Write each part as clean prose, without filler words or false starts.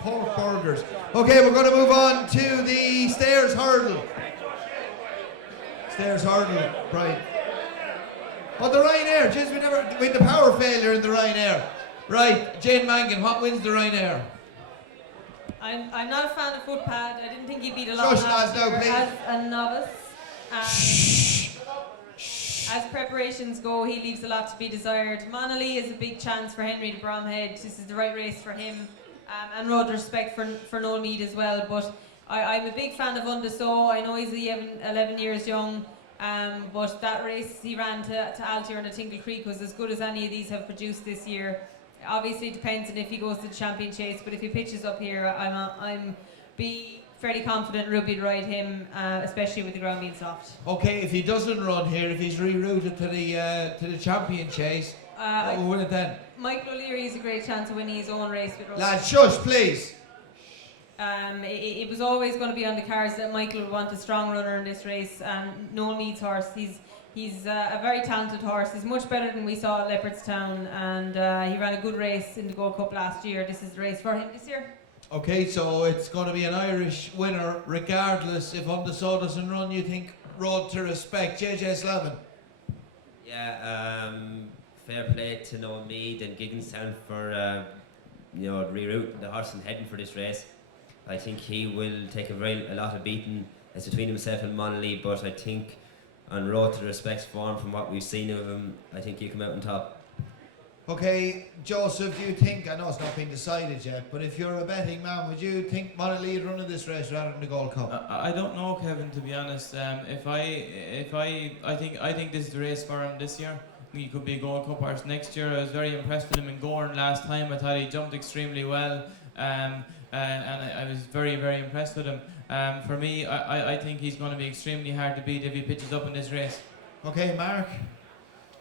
pork burgers. Okay, we're going to move on to the stairs hurdle. Stairs hurdle, right. Oh, the Ryanair. Jeez, we had the power failure in the Ryanair. Right, Jane Mangan, what wins the Ryanair? I'm not a fan of Footpad. I didn't think he beat a lot Shush, last lads, year now, please. as a novice. Shh. As preparations go, he leaves a lot to be desired. Monolly is a big chance for Henry de Bromhead. This is the right race for him. And road respect for Noel Meade as well. But I'm a big fan of Undeso. I know he's 11 years young. But that race he ran to Altier and to Tingle Creek was as good as any of these have produced this year. Obviously it depends on if he goes to the champion chase, but if he pitches up here, I'm be fairly confident Ruby to ride him, especially with the ground being soft. Okay, if he doesn't run here, if he's rerouted to the champion chase, what will win it then? Michael O'Leary is a great chance of winning his own race with Ruby. Lads, shush, please. It was always going to be on the cards that Michael would want a strong runner in this race, and Noel Meade's horse, he's a very talented horse. He's much better than we saw at Leopardstown, and he ran a good race in the Gold Cup last year. This is the race for him this year. Okay, so it's going to be an Irish winner regardless. If Undeso doesn't run, you think Road to Respect. JJ Slavin. Yeah, fair play to Noel Meade and Gigginstown for rerouting the horse and heading for this race. I think he will take a lot of beating. It's between himself and Monolly, but I think on Road to Respect's form, from what we've seen of him, I think he'll come out on top. Okay, Joseph, do you think, I know it's not been decided yet, but if you're a betting man, would you think Monolly would run in this race rather than the Gold Cup? I don't know, Kevin, to be honest. I think this is the race for him this year. I think he could be a Gold Cup horse next year. I was very impressed with him in Gorn last time. I thought he jumped extremely well, and I was very, very impressed with him. For me, I think he's going to be extremely hard to beat if he pitches up in this race. Okay, Mark.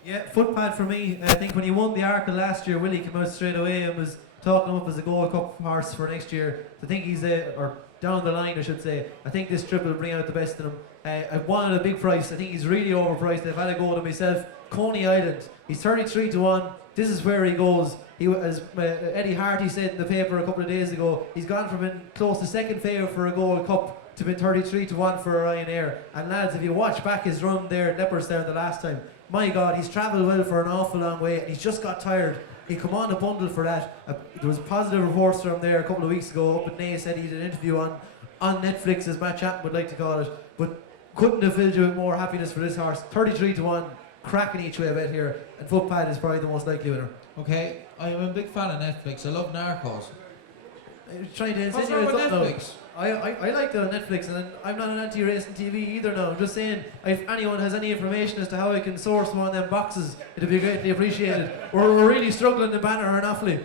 Yeah, Footpad for me. I think when he won the Arkle last year, Willie came out straight away and was talking him up as a Gold Cup horse for next year. I think he's or down the line, I should say. I think this trip will bring out the best in him. I've won at a big price. I think he's really overpriced. I've had a go to myself. Coney Island. He's 33 to 1. This is where he goes. As Eddie Harty said in the paper a couple of days ago, he's gone from in close to second favourite for a Gold Cup to being 33 to 1 for a Ryanair. And lads, if you watch back his run there at Leopardstown the last time, my God, he's travelled well for an awful long way, and he's just got tired. He come on a bundle for that. There was positive reports from him there a couple of weeks ago. Up at Naas said he did an interview on Netflix, as Matt Chapman would like to call it. But couldn't have filled you with more happiness for this horse. 33 to 1, cracking each way bet here, and Footpad is probably the most likely winner. Okay, I'm a big fan of Netflix. I love Narcos. I'm trying to What's wrong insinuate with something. Netflix? I like the Netflix, and I'm not an anti-racing TV either now. I'm just saying, if anyone has any information as to how I can source one of them boxes, it'd be greatly appreciated. We're really struggling to banner her in Offaly.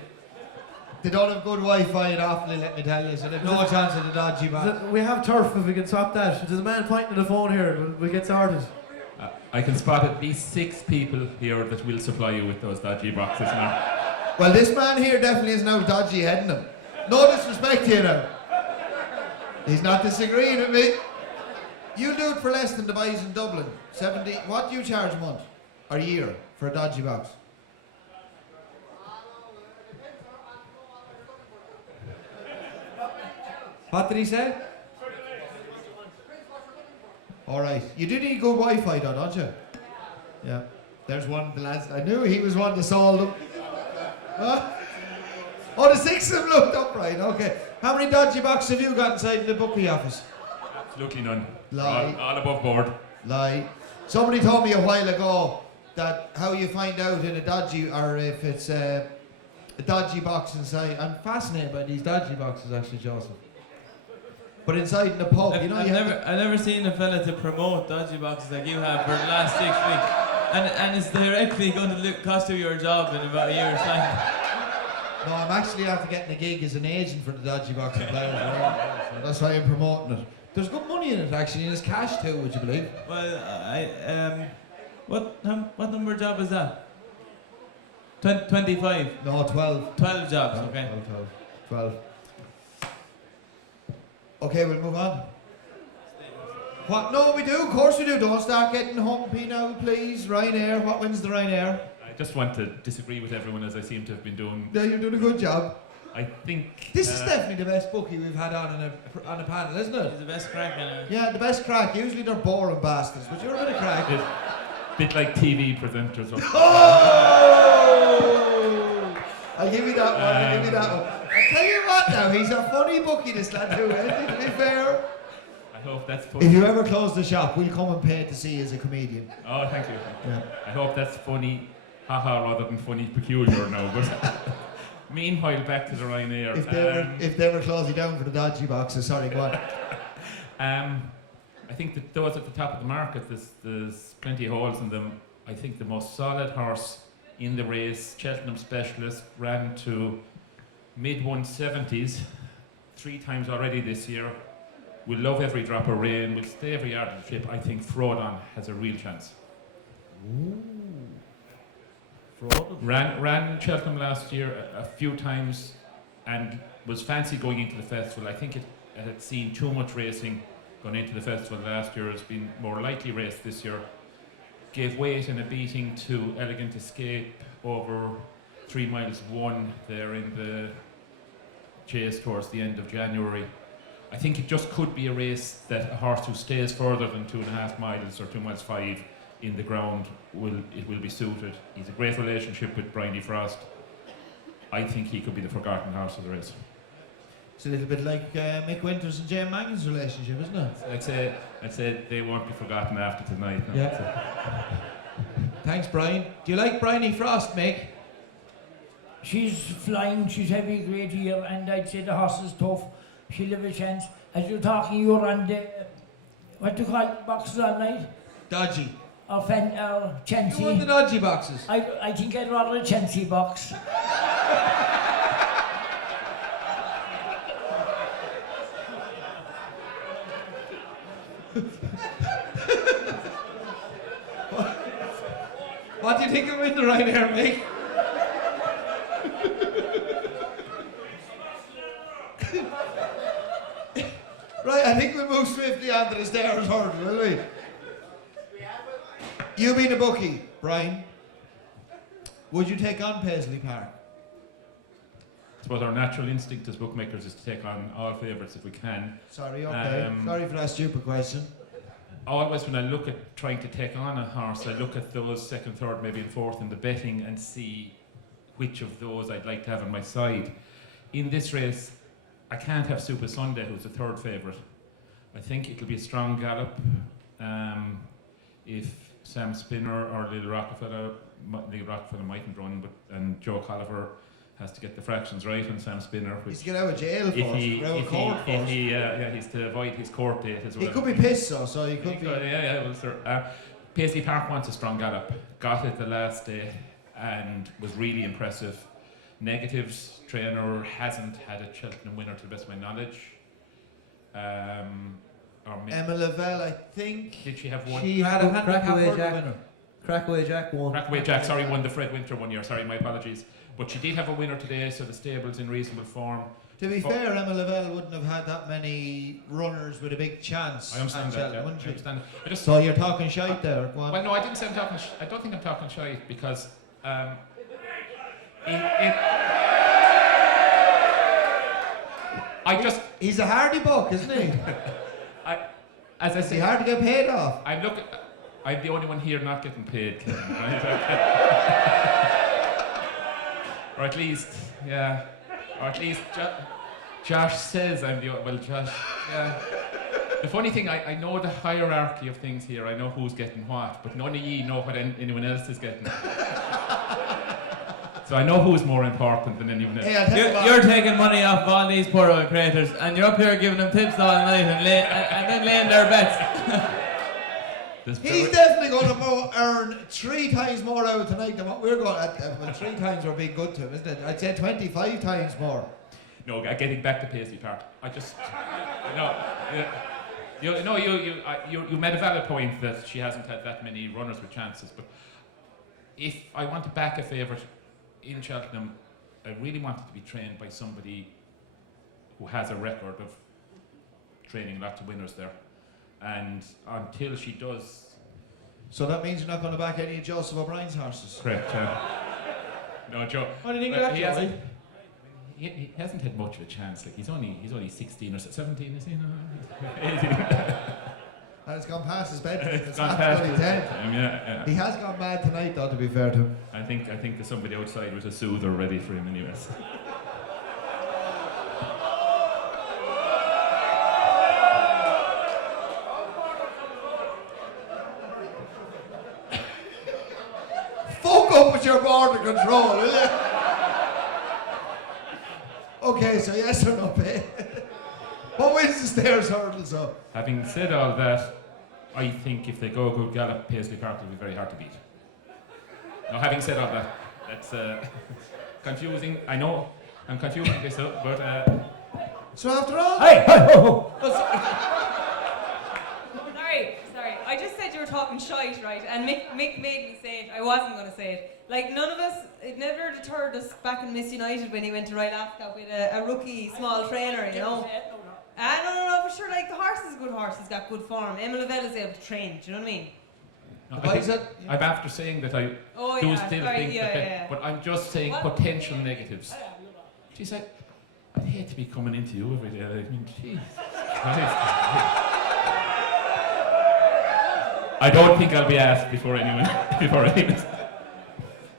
They don't have good Wi-Fi in Offaly, let me tell you, so they've no chance of the dodgy back. We have turf if we can swap that. There's a man pointing to the phone here, we'll get started. I can spot at least 6 people here that will supply you with those dodgy boxes now. Well, this man here definitely is now dodgy heading them. No disrespect to you now. He's not disagreeing with me. You'll do it for less than the boys in Dublin. 70. What do you charge a month or year for a dodgy box? What did he say? Alright. You do need good Wi-Fi though, don't you? Yeah. There's one of the lads. I knew he was one to solve them. Huh? Oh, the 6 of them looked upright. Okay. How many dodgy boxes have you got inside the bookie office? Absolutely none. Lie. All above board. Lie. Somebody told me a while ago that how you find out in a dodgy, or if it's a dodgy box inside. I'm fascinated by these dodgy boxes, actually, Joseph. But inside in the pub, I've never seen a fella to promote dodgy boxes like you have for the last 6 weeks, and it's directly going to cost you your job in about a year's time. No, I'm actually after getting a gig as an agent for the dodgy boxing players. So that's why I'm promoting it. There's good money in it actually, and there's cash too. Would you believe? Well, what number job is that? 25. No, 12. 12 jobs. Okay. 12. Okay, we'll move on. What? No, we do. Of course we do. Don't start getting humpy now, please. Ryanair. What wins the Ryanair? I just want to disagree with everyone as I seem to have been doing. Yeah, you're doing a good job. I think This is definitely the best bookie we've had on a panel, isn't it? He's the best crack in it. Yeah, the best crack. Usually they're boring bastards, but you're a bit of crack. bit like TV presenters. Oh! I'll give you that one. I'll give you that one. I tell you what, now he's a funny bookie, this lad too. To be fair. I hope that's funny. If you ever close the shop, we'll come and pay to see you as a comedian. Oh, thank you. Yeah. I hope that's funny, haha, rather than funny peculiar now. But meanwhile, back to the Ryanair. If they were closing down for the dodgy boxes, sorry, go on. I think that those at the top of the market, there's plenty of holes in them. I think the most solid horse in the race, Cheltenham Specialist, ran to mid 170s 3 times already this year. We'll love every drop of rain. We'll stay every yard of the trip. I think Frodon has a real chance. Ooh. Frodon. Ran Cheltenham last year a few times and was fancy going into the festival. I think it had seen too much racing going into the festival last year. It's been more lightly raced this year. Gave weight and a beating to Elegant Escape over 3 miles 1 there in the chase towards the end of January. I think it just could be a race that a horse who stays further than 2.5 miles or 2 miles 5 in the ground will be suited. He's a great relationship with Brian Frost. I think he could be the forgotten horse of the race. It's a little bit like Mick Winters and Jane Mangan's relationship, isn't it? I'd say they won't be forgotten after tonight. No? Yeah. Thanks, Brian. Do you like Bryony Frost, Mick? She's flying, she's heavy grade here, and I'd say the horse is tough. She'll have a chance. As you're talking, you were on the, what do you call it, boxes all night? Dodgy. Or Chancy. You want the dodgy boxes? I think I'd rather a Chancy box. What do you think of in the Ryanair, Mick? Right, I think we'll move swiftly onto the stairs hurdle, will we? You being a bookie, Brian, would you take on Paisley Park? I suppose our natural instinct as bookmakers is to take on all favourites if we can. Sorry, okay. Sorry for that stupid question. Always when I look at trying to take on a horse, I look at those second, third, maybe and fourth in the betting and see which of those I'd like to have on my side. In this race, I can't have Super Sunday, who's the third favourite. I think it'll be a strong gallop. If Sam Spinner or Little Rockefeller mightn't run, and Joe Colliver has to get the fractions right on Sam Spinner. He's to get out of jail for he's to avoid his court date as well. He could be pissed, so he could be. Well, sir. Paisley Park wants a strong gallop. Got it the last day and was really impressive. Negatives, trainer hasn't had a Cheltenham winner to the best of my knowledge. Emma Lavelle, I think. Did she have one? She had a Crackaway Jack. winner. Crackaway Jack won. Crackaway Jack, sorry, won the Fred Winter 1 year. Sorry, my apologies. But she did have a winner today, so the stable's in reasonable form. To be fair, Emma Lavelle wouldn't have had that many runners with a big chance. I understand that. Cheltenham, Yeah, wouldn't I she? understand. So you're talking shite there. Go on. Well, no, I didn't say I'm talking. I don't think I'm talking shite because I just. He's a hardy buck, isn't he? As I Is he say, hard to get paid off? I'm the only one here not getting paid, Kevin, right? Or at least, yeah. Or at least Josh says I'm the well, Josh. Yeah. The funny thing, I know the hierarchy of things here. I know who's getting what, but none of ye know what anyone else is getting. So I know who's more important than anyone else. Hey, You're taking money off all these poor old creators, and you're up here giving them tips all night and then laying their bets. He's definitely going to earn 3 times more out tonight than what we're going at. Well, 3 times we're being good to him, isn't it? I'd say 25 times more. No, getting back to Paisley Park. I just, you made a valid point that she hasn't had that many runners with chances. But if I want to back a favourite in Cheltenham, I really want it to be trained by somebody who has a record of training lots of winners there. And until she does... So that means you're not going to back any of Joseph O'Brien's horses? Correct, no, Joe. What do you think of that, Joey? he hasn't had much of a chance. Like he's only 16 or 17, is he? No, 18. And it's gone past his bedtime. It's gone past his 10. bedtime, yeah. He has gone mad tonight, though, to be fair to him. I think there's somebody outside with a soother ready for him anyways. Fuck up with your border control, will you? Okay, so yes or no, Pay? What wins the stairs hurdle, so? Having said all that, I think if they go a good gallop, Paisley Park will be very hard to beat. Now, having said all that, that's confusing. I know I'm confusing this up, but So after all... Hey, ho, ho, ho. Sorry. I just said you were talking shite, right? And Mick made me say it. I wasn't going to say it. Like, none of us, it never deterred us back in Miss United when he went to Royal Ascot with a rookie small trainer, you know? No, for sure, like, the horse is a good horse. He's got good form. Emma Lavelle is able to train, do you know what I mean? no, Why is it? I'm after saying that I Oh, do yeah, still sorry, think that, yeah. but I'm just saying What? potential negatives. Geez, I'd hate to be coming into you every day. I mean, jeez. I don't think I'll be asked before anyone.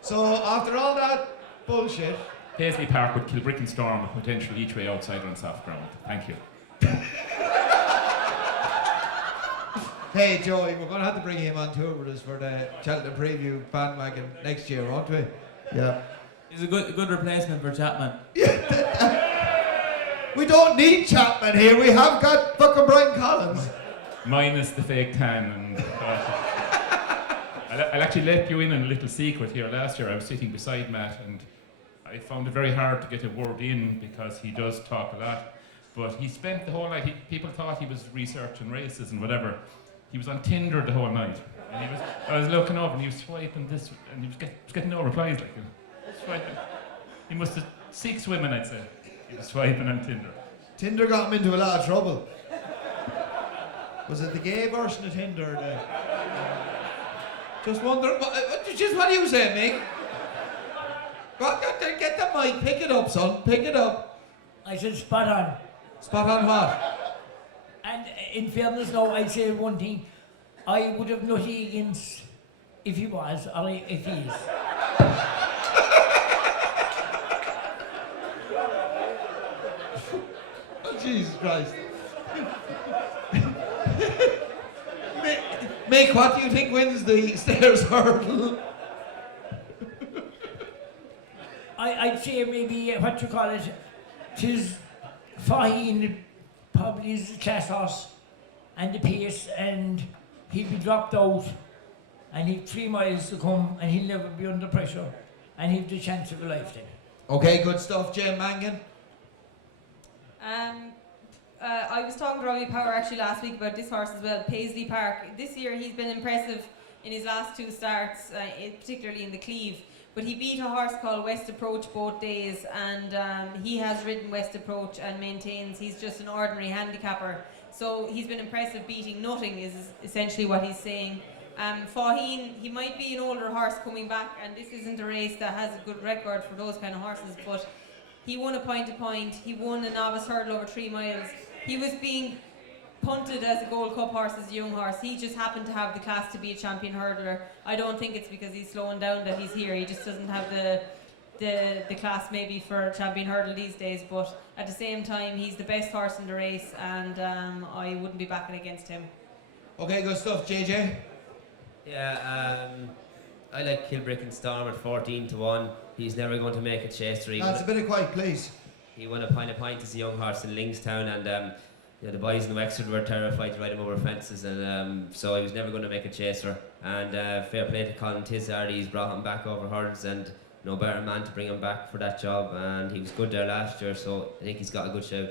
So after all that bullshit... Paisley Park would kill Brick and Storm with potential each way outside on soft ground. Thank you. Hey, Joey, we're going to have to bring him on tour with us for the Cheltenham preview bandwagon next year, won't we? Yeah. He's a good replacement for Chapman. We don't need Chapman here. We have got fucking Brian Collins. Minus the fake tan. And I'll actually let you in on a little secret here. Last year I was sitting beside Matt and I found it very hard to get a word in because he does talk a lot. But he spent the whole night, people thought he was researching races and whatever. He was on Tinder the whole night. And I was looking up and he was swiping this and he was getting no replies. Like, swiping. He must have 6 women, I'd say. He was swiping on Tinder. Tinder got him into a lot of trouble. Was it the gay version of Tinder? Just wonder, what do you say, Mick? Get the mic, pick it up, son, pick it up. I said spot on. Spot on what? And in fairness now, I'd say one thing. I would have nothing against if he was, or if he is. Oh, Jesus Christ. Mick, what do you think wins the stairs hurdle? I'd say maybe, what you call it, 'tis Faheen probably is the class horse and the pace, and he'll be dropped out and he'll 3 miles to come and he'll never be under pressure and he'll have the chance of a lifetime. Okay, good stuff, Jim Mangan. I was talking to Robbie Power actually last week about this horse as well, Paisley Park. This year he's been impressive in his last 2 starts, particularly in the Cleeve. But he beat a horse called West Approach both days, and he has ridden West Approach and maintains he's just an ordinary handicapper. So he's been impressive beating nothing is essentially what he's saying. Faheen, he might be an older horse coming back, and this isn't a race that has a good record for those kind of horses, but he won a point-to-point, he won a novice hurdle over 3 miles. He was being punted as a Gold Cup horse, as a young horse. He just happened to have the class to be a champion hurdler. I don't think it's because he's slowing down that he's here. He just doesn't have the class maybe for a champion hurdle these days, but at the same time he's the best horse in the race, and I wouldn't be backing against him. Okay, good stuff, JJ. Yeah, I like Kilbrick and Storm at 14-1. He's never going to make a chaser. That's a bit of quiet, please. He won a point as a young horse in Lingstown, and the boys in Wexford were terrified to ride him over fences, and so he was never going to make a chaser. And fair play to Colin Tizard, he's brought him back over hurdles, and no better man to bring him back for that job. And he was good there last year, so I think he's got a good shout.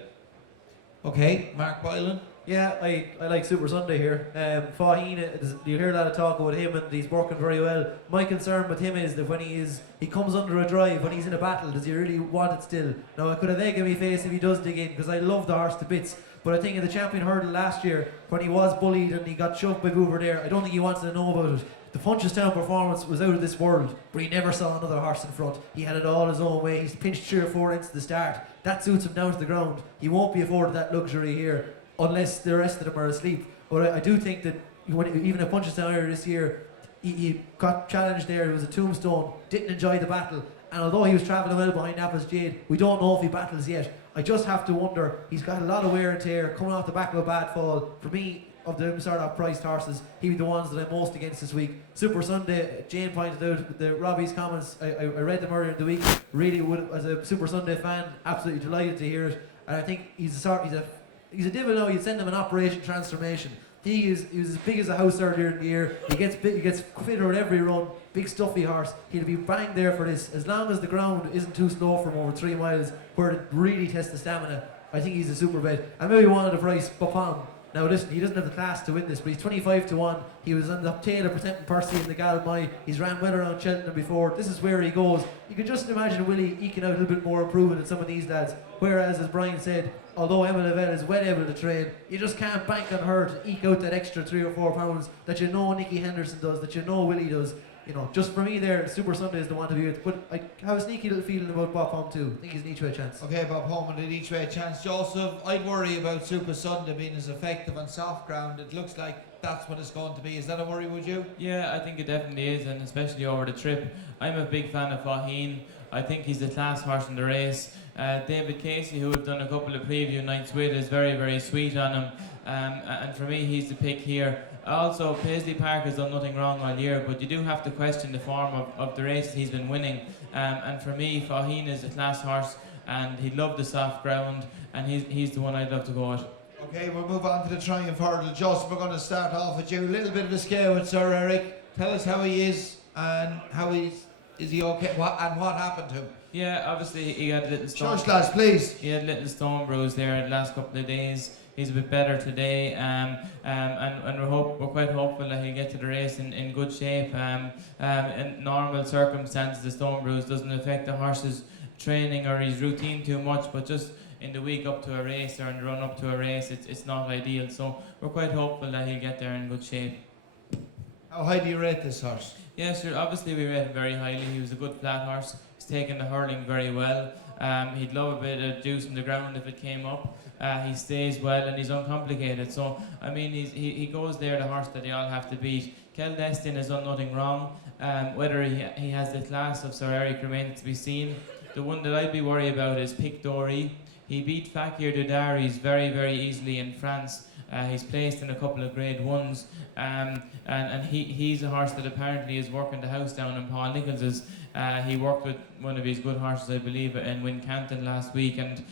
Okay, Mark Boylan. Yeah, I like Super Sunday here. Faheen, you hear a lot of talk about him and he's working very well. My concern with him is that when he comes under a drive, when he's in a battle, does he really want it still? Now, I could have egg in my face if he does dig in, because I love the horse to bits. But I think in the champion hurdle last year, when he was bullied and he got shoved by Boover there, I don't think he wants to know about it. The Punchestown performance was out of this world, but he never saw another horse in front. He had it all his own way. He's pinched 3 or 4 into the start. That suits him down to the ground. He won't be afforded that luxury here unless the rest of them are asleep. But I do think that even at Punchestown earlier this year, he got challenged there. It was a tombstone. Didn't enjoy the battle. And although he was travelling well behind Apple's Jade, we don't know if he battles yet. I just have to wonder. He's got a lot of wear and tear coming off the back of a bad fall. For me, of the sort of priced horses, he'd be the ones that I'm most against this week. Super Sunday, Jane pointed out the Robbie's comments. I read them earlier in the week. Really would, as a Super Sunday fan, absolutely delighted to hear it. And I think he's a devil now. You'd send him an Operation Transformation. He was as big as a house earlier in the year. He gets fitter at every run. Big stuffy horse. He'll be bang there for this. As long as the ground isn't too slow for him over 3 miles, where it really tests the stamina, I think he's a super bet. I maybe wanted to price Bapam. Now listen, he doesn't have the class to win this, but he's 25 to 1. He was on the tail of Presenting Percy in the Galmai. He's ran well around Cheltenham before. This is where he goes. You can just imagine Willie eking out a little bit more improvement than some of these lads. Whereas, as Brian said, although Emma Lavelle is well able to train, you just can't bank on her to eke out that extra 3 or 4 pounds that you know Nicky Henderson does, that you know Willie does. You know, just for me there, Super Sunday is the one to be with. But I have a sneaky little feeling about Bob Home too. I think he's an each-way chance. Okay, Bob Home and an each-way chance. Joseph, I'd worry about Super Sunday being as effective on soft ground. It looks like that's what it's going to be. Is that a worry, would you? Yeah, I think it definitely is, and especially over the trip. I'm a big fan of Faheen. I think he's the class horse in the race. David Casey, who we've done a couple of preview nights with, is very, very sweet on him. And for me, he's the pick here. Also, Paisley Park has done nothing wrong all year, but you do have to question the form of the race he's been winning. And for me, Faheen is a class horse, and he'd love the soft ground, and he's the one I'd love to go with. Okay, we'll move on to the Triumph Hurdle. Joseph, we're going to start off with you. A little bit of a scare with Sir Eric. Tell us how he is and how is he okay? What happened to him? Yeah, obviously he had a little stone. Shush, lads, please. He had a little stone bruise there the last couple of days. He's a bit better today, and we're quite hopeful that he'll get to the race in good shape. In normal circumstances, the stone bruise doesn't affect the horse's training or his routine too much, but just in the week up to a race or in the run up to a race, it's not ideal. So we're quite hopeful that he'll get there in good shape. How high do you rate this horse? Yeah, sure. Obviously, we rate him very highly. He was a good flat horse. He's taken the hurling very well. He'd love a bit of juice from the ground if it came up. He stays well and he's uncomplicated. So, I mean, he goes there, the horse that they all have to beat. Kel Destin has done nothing wrong. Whether he has the class of Sir Eric remains to be seen. The one that I'd be worried about is Pic D'Orhy. He beat Fakir Dudaris very, very easily in France. He's placed in a couple of grade 1s. And he's a horse that apparently is working the house down in Paul Nichols's. He worked with one of his good horses, I believe, in Wincanton last week, and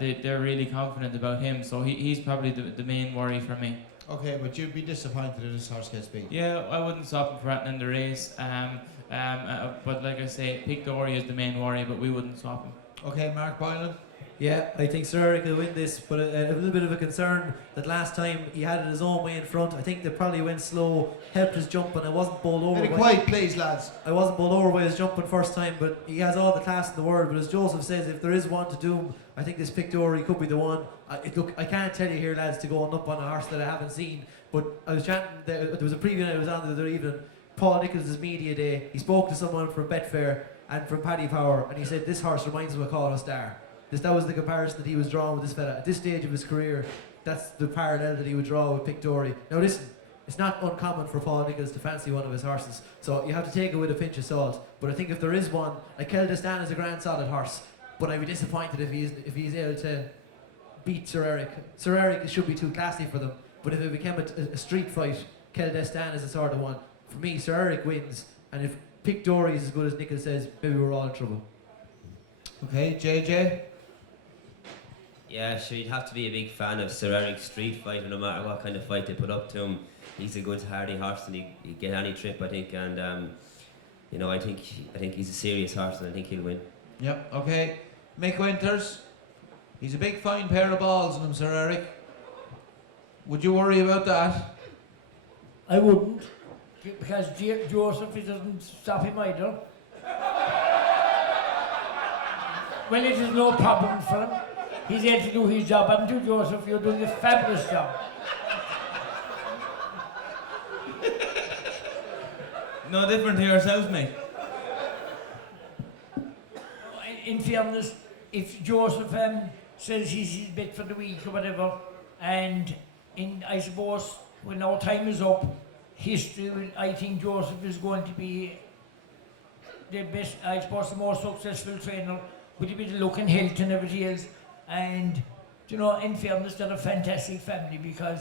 they're really confident about him. So he's probably the main worry for me. Okay, but you'd be disappointed if this horse gets beat. Yeah, I wouldn't stop him for anything in the race. But like I say, Pic D'Orhy is the main worry, but we wouldn't swap him. Okay, Mark Boylan. Yeah, I think Sir Eric will win this, but a little bit of a concern that last time he had it his own way in front. I think they probably went slow, helped his jump, and I wasn't bowled over. Bit of quiet, please, lads. I wasn't bowled over by his jumping first time, but he has all the class in the world. But as Joseph says, if there is one to doom, I think this Pic D'Orhy could be the one. Look, I can't tell you here, lads, to go up on a horse that I haven't seen. But I was chatting. There was a preview I was on the other evening. Paul Nicholls' media day. He spoke to someone from Betfair and from Paddy Power, and he said this horse reminds him of Call a Star. That was the comparison that he was drawing with this fella. At this stage of his career, that's the parallel that he would draw with Pic D'Orhy. Now listen, it's not uncommon for Paul Nicholls to fancy one of his horses, so you have to take it with a pinch of salt. But I think if there is one, like Kel Destin is a grand solid horse, but I'd be disappointed if he's able to beat Sir Eric. Sir Eric should be too classy for them, but if it became a street fight, Kel Destin is the sort of one. For me, Sir Eric wins, and if Pic D'Orhy is as good as Nicholls says, maybe we're all in trouble. Okay, JJ. Yeah, sure, you'd have to be a big fan of Sir Eric's street fighter, no matter what kind of fight they put up to him. He's a good hardy horse and he'd get any trip, I think, and I think he's a serious horse and I think he'll win. Yep, okay. Mick Winters. He's a big fine pair of balls in him, Sir Eric. Would you worry about that? I wouldn't, because Joseph, he doesn't stop him either. Well, it is no problem for him. He's able to do his job, and you, Joseph, you're doing a fabulous job. No different to yourself, mate. In fairness, if Joseph says he's his bit for the week or whatever, and I suppose when our time is up, I think Joseph is going to be the best, I suppose the most successful trainer with a bit of luck and health and everything else. And you know, in fairness, they're a fantastic family, because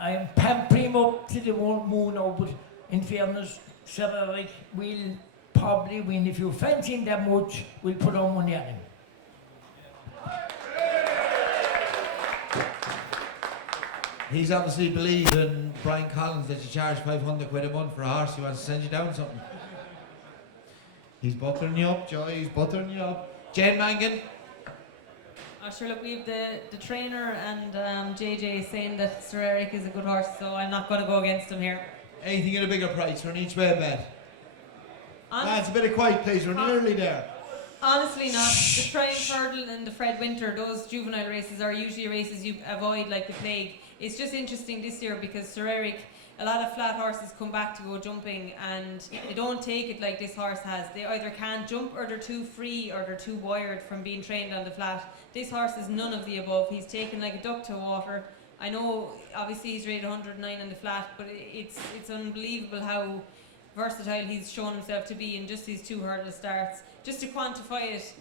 I'm pampering him up to the moon now, but in fairness, Sir Eric will probably win. If you fancy him that much, we'll put our money on him. He's obviously believed in Brian Collins that you charge 500 quid a month for a horse. He wants to send you down something. He's buttering you up, Joy. He's buttering you up. Jane Mangan. Oh, sure, look, we have the trainer and JJ saying that Sir Eric is a good horse, so I'm not going to go against him here. Anything at a bigger price for an each way bet? Lads, a bit of quiet, please. We're nearly there. Honestly not. The Triumph Hurdle and the Fred Winter, those juvenile races are usually races you avoid like the plague. It's just interesting this year because Sir Eric, a lot of flat horses come back to go jumping and they don't take it like this horse has. They either can't jump or they're too free or they're too wired from being trained on the flat. This horse is none of the above. He's taken like a duck to water. I know obviously he's rated 109 on the flat, but it's unbelievable how versatile he's shown himself to be in just these 2 hurdle starts. Just to quantify it,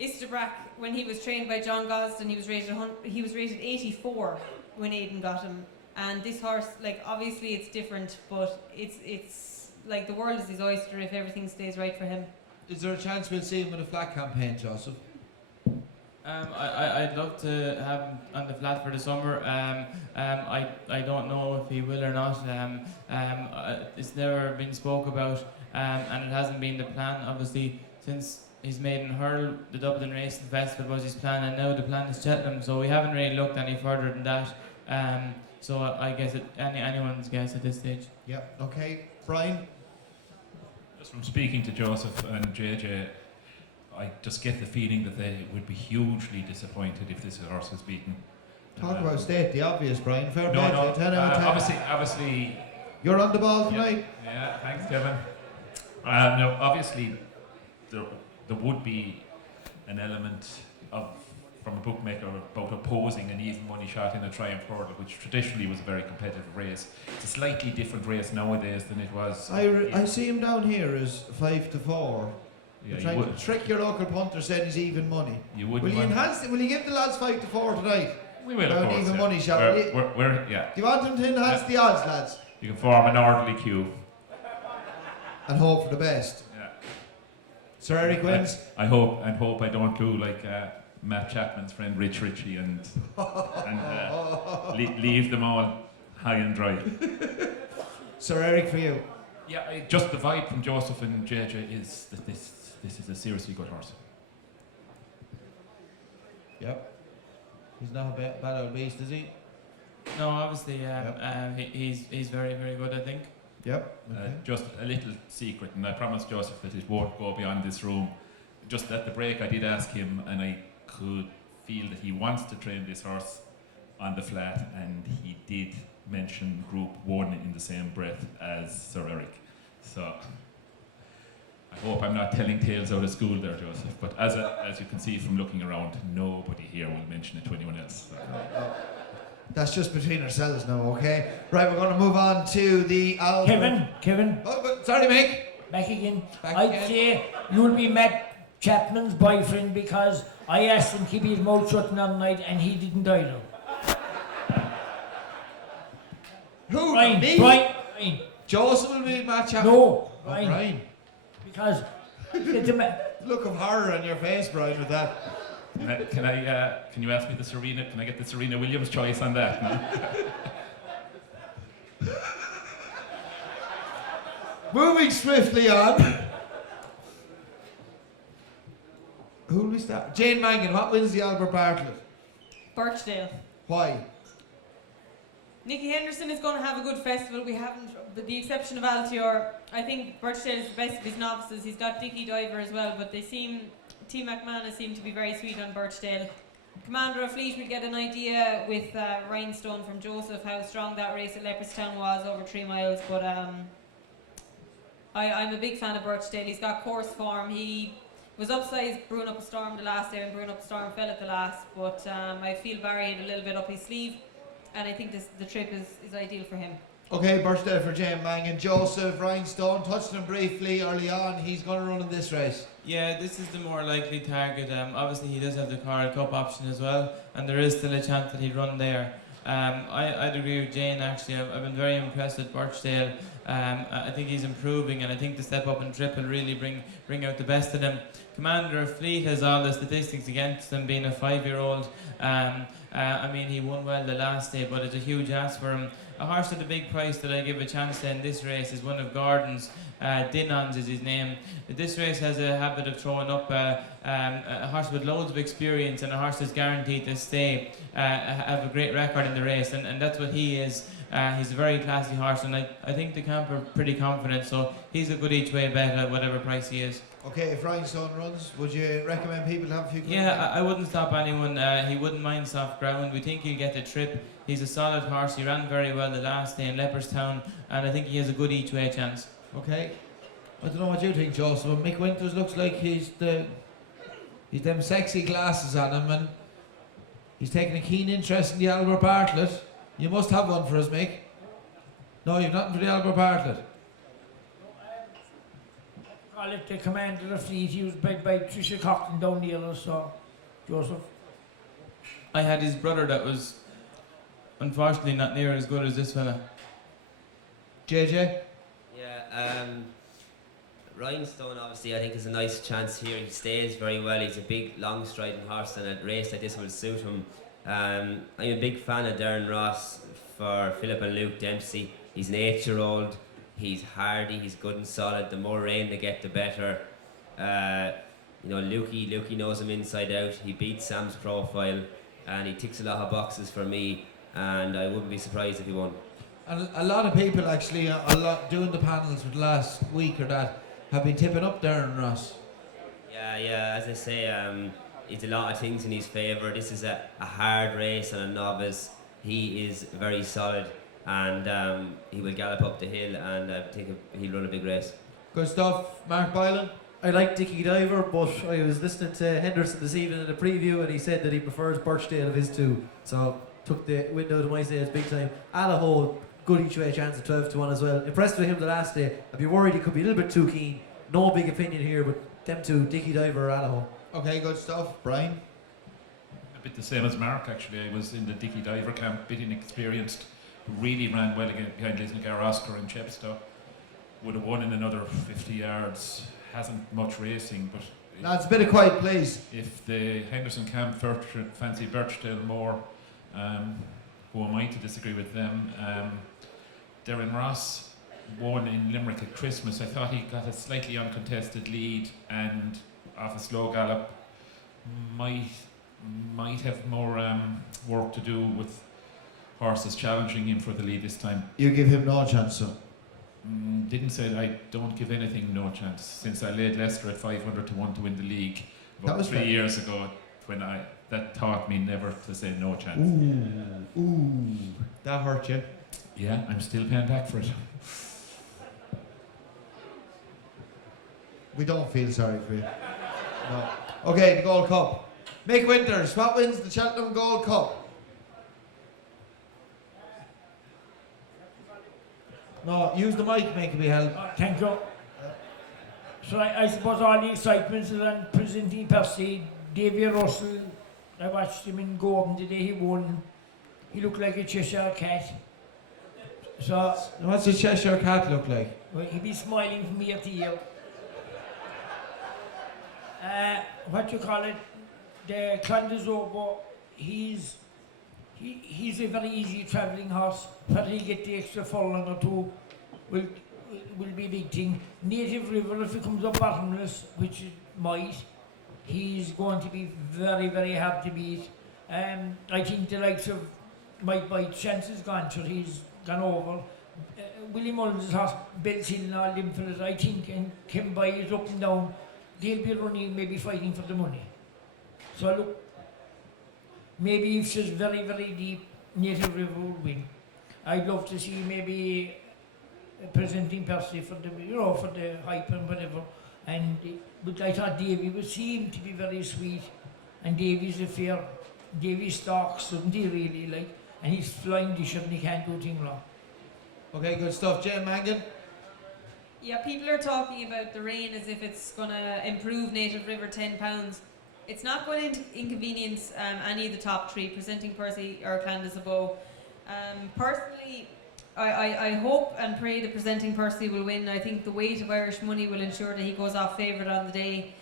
Istabrack, when he was trained by John Gosden, he was rated 84 when Aidan got him. And this horse, like, obviously it's different, but it's like the world is his oyster if everything stays right for him. Is there a chance we'll see him with a flat campaign, Joseph? I'd love to have him on the flat for the summer. I don't know if he will or not. It's never been spoke about, and it hasn't been the plan. Obviously, since he's made in hurl, the Dublin Racing Festival was his plan, and now the plan is Cheltenham. So we haven't really looked any further than that. So I guess anyone's guess at this stage. Yeah. Okay, Brian. Just from speaking to Joseph and JJ, I just get the feeling that they would be hugely disappointed if this horse was beaten. Talk about state the obvious, Brian. Fair No, play. no. 10 out of 10. Obviously. You're on the ball tonight. Yeah, thanks, Kevin. No, obviously, there would be an element from a bookmaker about opposing an even money shot in a Triumph Hurdle, which traditionally was a very competitive race. It's a slightly different race nowadays than it was. I see him down here as 5-4. Yeah, You're trying to trick your local punter saying he's even money. You would. Will you enhance it? Will you give the lads 5-4 tonight? We will, of course. Even money shot. Yeah. Do you want him to enhance the odds, lads? You can form an orderly queue. And hope for the best. Yeah. Sir Eric wins. I hope I don't do like Matt Chapman's friend Rich Ritchie and leave them all high and dry. Sir Eric for you. Yeah, just the vibe from Joseph and JJ is that this is a seriously good horse. Yep. He's not a bad old beast, is he? No, obviously, he's very, very good, I think. Yep. Okay. Just a little secret, and I promise Joseph that it won't go beyond this room. Just at the break, I did ask him, and I could feel that he wants to train this horse on the flat, and he did mention Group 1 in the same breath as Sir Eric. So I hope I'm not telling tales out of school there, Joseph. But as you can see from looking around, nobody here will mention it to anyone else. So. That's just between ourselves now, okay? Right, we're going to move on to the album. Kevin. Oh, but sorry, Mick. Back again. Back I'd again. say you'll be Matt Chapman's boyfriend because I asked him to keep his mouth shut on night and he didn't either. Who? Brian. Me? Brian. Joseph will be Matt Chapman. No, Brian. Brian. Because Look of horror on your face, Brian, with that. Can you ask me the Serena? Can I get the Serena Williams choice on that? No? Moving swiftly on. Who will we start? Jane Mangan. What wins the Albert Bartlett? Birchdale. Why? Nicky Henderson is going to have a good festival. We haven't, with the exception of Altior, I think Birchdale is the best of his novices. He's got Dickie Diver as well, but T McManus seem to be very sweet on Birchdale. Commander of Fleet will get an idea with Rhinestone from Joseph how strong that race at Leopardstown was over 3 miles, but I'm a big fan of Birchdale. He's got course form. He was upsized Brewing Up a Storm the last day, and Brewing Up a Storm fell at the last. But I feel Barry had a little bit up his sleeve, and I think the trip is ideal for him. Okay, Birchdale for Jane Mangan. Joseph Rhinestone touched him briefly early on. He's going to run in this race. Yeah, this is the more likely target. Obviously, he does have the Carl Cup option as well, and there is still a chance that he'd run there. I'd agree with Jane, actually. I've been very impressed with Birchdale. I think he's improving, and I think the step up and trip will really bring out the best in him. Commander Fleet has all the statistics against him, being a 5-year-old. I mean, he won well the last day, but it's a huge ask for him. A horse at a big price that I give a chance to in this race is one of Gordon's. Dinons is his name. This race has a habit of throwing up a horse with loads of experience and a horse that's guaranteed to stay, have a great record in the race, and that's what he is. He's a very classy horse, and I think the camp are pretty confident, so he's a good each way bet at whatever price he is. Okay, if Rhinestone runs, would you recommend people have a few? Yeah, I wouldn't stop anyone. He wouldn't mind soft ground. We think he'll get the trip. He's a solid horse. He ran very well the last day in Leopardstown, and I think he has a good each way chance. Okay. I don't know what you think, Joseph. Mick Winters looks like he's them sexy glasses on him, and he's taking a keen interest in the Albert Bartlett. You must have one for us, Mick. No, you've nothing for the Albert Bartlett. Call it the Commander of the Fleet. He was bred by Tricia Coughlin down the other, so Joseph. I had his brother that was unfortunately not near as good as this fella. JJ? Yeah, Rhinestone obviously I think is a nice chance here. He stays very well. He's a big, long striding horse, and a race like this will suit him. I'm a big fan of Darren Ross for Philip and Luke Dempsey. He's an 8-year-old. He's hardy. He's good and solid. The more rain they get, the better. Lukey knows him inside out. He beats Sam's profile, and he ticks a lot of boxes for me. And I wouldn't be surprised if he won. And a lot of people actually, doing the panels for the last week or that, have been tipping up Darren Ross. Yeah. As I say, it's a lot of things in his favour. This is a hard race and a novice. He is very solid, and he will gallop up the hill, and I think he'll run a big race. Good stuff. Mark Bylan? I like Dickie Diver, but I was listening to Henderson this evening in the preview, and he said that he prefers Birchdale of his two. So took the window out of my sails big time. Alaho, good each way chance at 12-1 as well. Impressed with him the last day. I'd be worried he could be a little bit too keen. No big opinion here, but them two, Dickie Diver or Alaho. Okay, good stuff. Brian? A bit the same as Mark, actually. I was in the Dickie Diver camp, bit inexperienced. Really ran well again behind Lisnagar Oscar and Chepstow. Would have won in another 50 yards. Hasn't much racing, but Lads, a bit of quiet, please. if the Henderson camp fancy Birchdale more, who am I to disagree with them? Darren Ross won in Limerick at Christmas. I thought he got a slightly uncontested lead, and off a slow gallop might have more work to do with horses challenging him for the lead this time. You give him no chance, so. Didn't say I don't give anything no chance, since I laid Leicester at 500-1 to win the league That about was 3 fair. years ago, when that taught me never to say no chance. Ooh, that hurt you. Yeah, I'm still paying back for it. We don't feel sorry for you. No. Okay, the Gold Cup. Mick Winters, what wins the Cheltenham Gold Cup? No, use the mic, make me help. Thank you. So I suppose all the excitement is on presenting per se. Davy Russell, I watched him in Gordon the day he won. He looked like a Cheshire cat. So What's the Cheshire Cat look like? well, he'd be smiling from ear to ear. What you call it? The Clondezobo, he's a very easy travelling horse. Whether he get the extra furlong or two will be a big thing. Native River, if he comes up bottomless, which it might, he's going to be very, very hard to beat. I think the likes of Mike White's chance is gone, so he's gone over. Willie Mullins' horse, Bell's Hill and all them fellas, I think, and Kimby is up and down. They'll be running, maybe fighting for the money. So look, maybe if she's very, very deep, Native River will win. I'd love to see maybe presenting Percy for the for the hype and whatever. And but I thought Davy seemed to be very sweet, and Davy's a fair. Davy stalks, doesn't he really like? And he's flying the ship and he can't do thing wrong. Okay, good stuff. Jane Mangan. Yeah, people are talking about the rain as if it's going to improve Native River £10. It's not going to inconvenience any of the top three, Presenting Percy or Clandesabo. Personally, I hope and pray that Presenting Percy will win. I think the weight of Irish money will ensure that he goes off favourite on the day.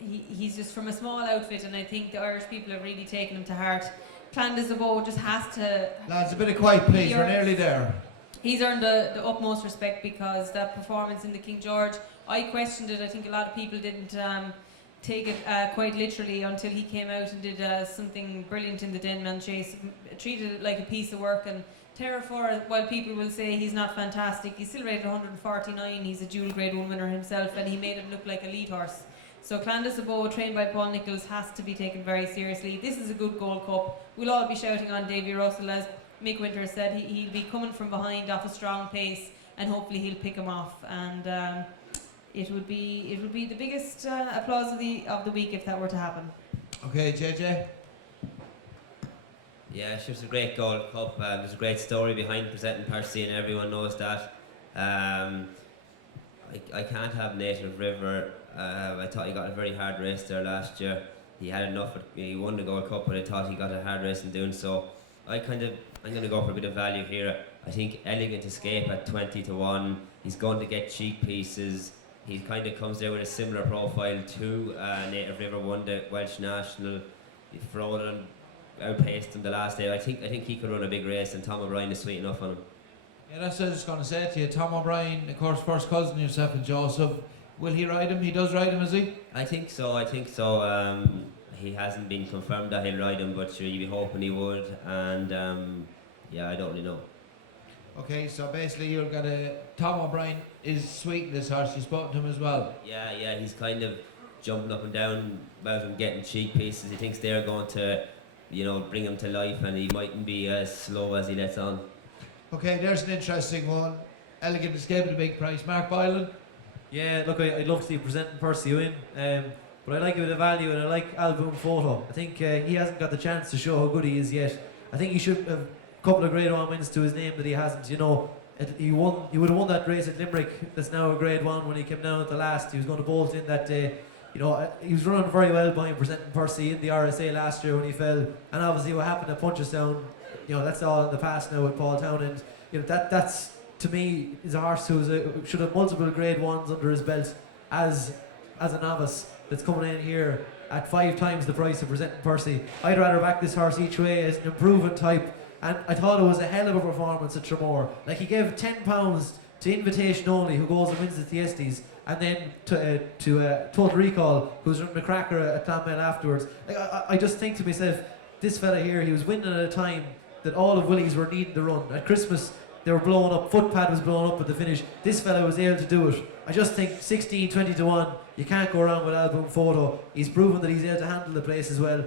He's just from a small outfit, and I think the Irish people have really taken him to heart. Clandesabo just has to... Lads, a bit of quiet, please. We're nearly there. He's earned the utmost respect because that performance in the King George, I questioned it. I think a lot of people didn't take it quite literally until he came out and did something brilliant in the Denman Chase. Treated it like a piece of work. And Terrafor, while people will say he's not fantastic, he's still rated 149. He's a dual grade 1 winner himself, and he made him look like a lead horse. So Clandesabo, trained by Paul Nichols, has to be taken very seriously. This is a good Gold Cup. We'll all be shouting on Davy Russell, as Mick Winter said. He'll be coming from behind off a strong pace, and hopefully he'll pick him off. And it would be the biggest applause of the week if that were to happen. Okay, JJ. Yeah, it's just a great Gold Cup. There's a great story behind Presenting Percy, and everyone knows that. I can't have Native River. I thought he got a very hard race there last year. He had enough. He won the Gold Cup, but I thought he got a hard race in doing so. I'm going to go for a bit of value here. I think Elegant Escape at 20-1. He's going to get cheap pieces. He kind of comes there with a similar profile to Native River, won the Welsh National. Froden outpaced him the last day. I think he could run a big race, and Tom O'Brien is sweet enough on him. Yeah, that's what I was going to say to you. Tom O'Brien, of course, first cousin yourself and Joseph. Will he ride him? He does ride him, is he? I think so. He hasn't been confirmed that he'll ride him, but sure, you'd be hoping he would. And yeah, I don't really know. Okay, so basically you've got Tom O'Brien is sweet in this horse. You spoke to him as well. Yeah, he's kind of jumping up and down about him getting cheap pieces. He thinks they're going to, bring him to life, and he mightn't be as slow as he lets on. Okay, there's an interesting one. Elegant Escape at a big price. Mark Boylan. Yeah, look, I'd love to see Presenting Percy win, but I like a bit of value, and I like Album Photo. I think he hasn't got the chance to show how good he is yet. I think he should have a couple of Grade 1 wins to his name that he hasn't. He would have won that race at Limerick. That's now a Grade 1 when he came down at the last. He was going to bolt in that day. He was running very well behind Presenting Percy in the RSA last year when he fell, and obviously what happened at Punchestown, that's all in the past now with Paul Townend. That's to me is a horse who should have multiple Grade 1s under his belt as a novice that's coming in here at 5 times the price of Presenting Percy. I'd rather back this horse each way as an improving type, and I thought it was a hell of a performance at Tramore. Like, he gave £10 to Invitation Only, who goes and wins the Thyestes, and then to Total Recall, who's from McCracker at Clonmel afterwards. Like, I just think to myself, this fella here, he was winning at a time that all of Willie's were needing to run. At Christmas, they were blowing up, Footpad was blowing up at the finish. This fella was able to do it. I just think 16, 20-1, you can't go wrong with Album Photo. He's proven that he's able to handle the place as well.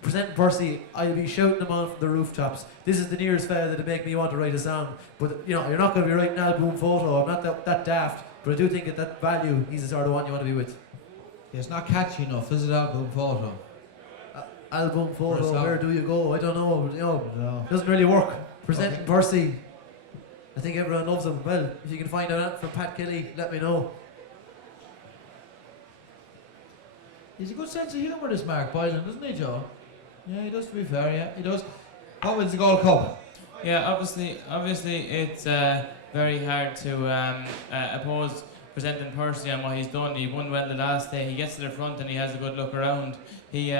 Presenting Percy, I'll be shouting him on from the rooftops. This is the nearest fella that'd make me want to write a song. But you're not going to be writing Album Photo. I'm not that daft, but I do think at that value, he's the sort of one you want to be with. Yeah, it's not catchy enough, is it, Album Photo? Album Photo, where do you go? I don't know, but doesn't really work. Presenting Percy, I think everyone loves him. Well, if you can find out from Pat Kelly, let me know. He's a good sense of humour, this Mark Boylan, doesn't he, Joe? Yeah, he does, to be fair, yeah, he does. What wins the Gold Cup? Yeah, obviously it's very hard to oppose Presenting Percy on what he's done. He won well the last day. He gets to the front and he has a good look around. He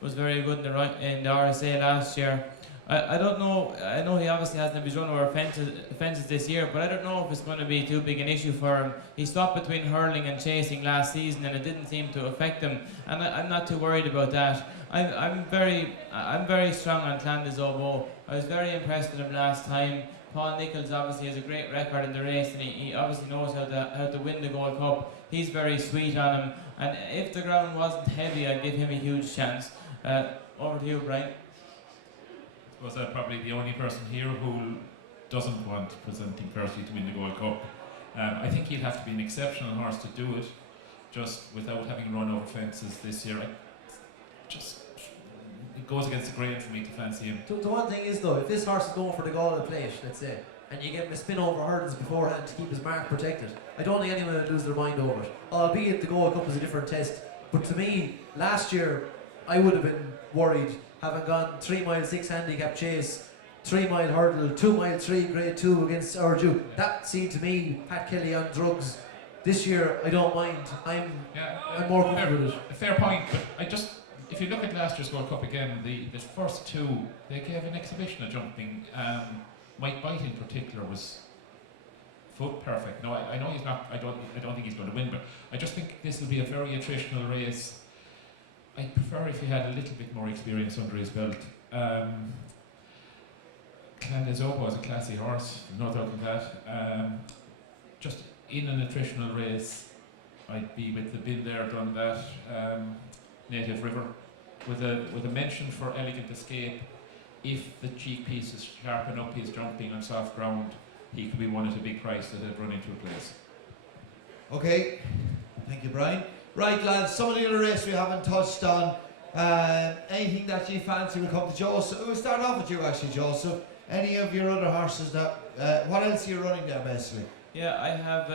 was very good in the RSA last year. I don't know. I know he obviously hasn't been run over fences this year, but I don't know if it's going to be too big an issue for him. He stopped between hurling and chasing last season, and it didn't seem to affect him. And I'm not too worried about that. I'm very strong on Clandesabo. I was very impressed with him last time. Paul Nichols obviously has a great record in the race, and he obviously knows how to win the Gold Cup. He's very sweet on him, and if the ground wasn't heavy, I'd give him a huge chance. Over to you, Brian. Was probably the only person here who doesn't want presenting Percy to win the Gold Cup. I think he'd have to be an exceptional horse to do it, just without having run over fences this year. It goes against the grain for me to fancy him. The one thing is though, if this horse is going for the Gala plate, let's say, and you give him a spin over hurdles beforehand to keep his mark protected, I don't think anyone would lose their mind over it. Albeit the Gold Cup is a different test. But to me, last year, I would have been worried, having gone 3 mile 6 handicap chase, 3 mile hurdle, 2 mile 3 grade 2 against Urdu. That seemed to me Pat Kelly on drugs. This year, I don't mind. I'm more comfortable with it. A fair point, but if you look at last year's World Cup again, the first two, they gave an exhibition of jumping. Mike Byte in particular was foot perfect. No, I know he's not. I don't think he's going to win, but I just think this will be a very attritional race. I'd prefer if he had a little bit more experience under his belt. Clan des Opo is a classy horse, no doubt in that. Just in an attritional race, I'd be with the been there, done that. Native River, with a mention for Elegant Escape. If the cheek pieces sharpen up his jumping on soft ground, he could be one at a big price that had run into a place. Okay, thank you, Brian. Right, lads, some of the other races we haven't touched on. Anything that you fancy will come to Joseph. We'll start off with you actually, Joseph. Any of your other horses that, what else are you running there basically? Yeah, I have,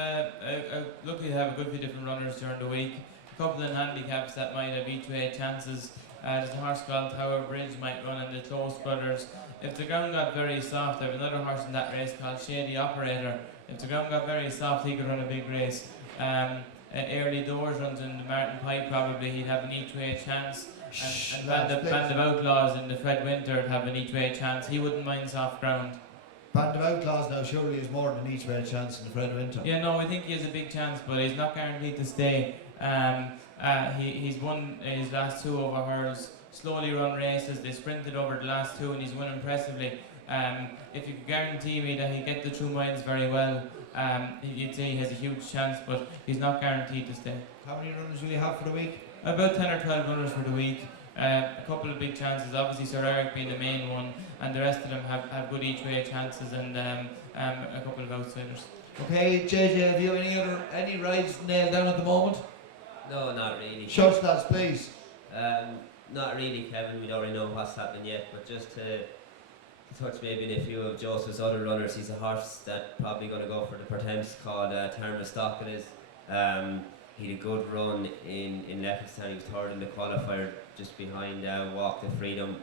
luckily I have a good few different runners during the week. A couple of handicaps that might have each-way chances. There's a horse called Tower Bridge might run in the Close Brothers. If the ground got very soft, I have another horse in that race called Shady Operator. If the ground got very soft, he could run a big race. Early Doors runs in the Martin Pike probably, he'd have an each-way chance. And Band of Outlaws in the Fred Winter would have an each-way chance. He wouldn't mind soft ground. Band of Outlaws now surely is more than each way chance in the Fred Winter. Yeah, no, I think he has a big chance, but he's not guaranteed to stay. He's won his last 2 over hurdles, slowly run races. They sprinted over the last 2 and he's won impressively. If you could guarantee me that he'd get the 2 miles very well, you'd say he has a huge chance, but he's not guaranteed to stay. How many runners will you have for the week? About 10 or 12 runners for the week. A couple of big chances, obviously Sir Eric being the main one, and the rest of them have good each way chances, and a couple of outsiders. Okay, JJ, have you any rides nailed down at the moment? No, not really. Shout lads, please. Not really, Kevin. We don't really know what's happening yet, but just to touch maybe on a few of Joseph's other runners, he's a horse that probably going to go for the Pertemps called Thermostock it is. He had a good run in Leopardstown. He was third in the qualifier, just behind Walk to Freedom,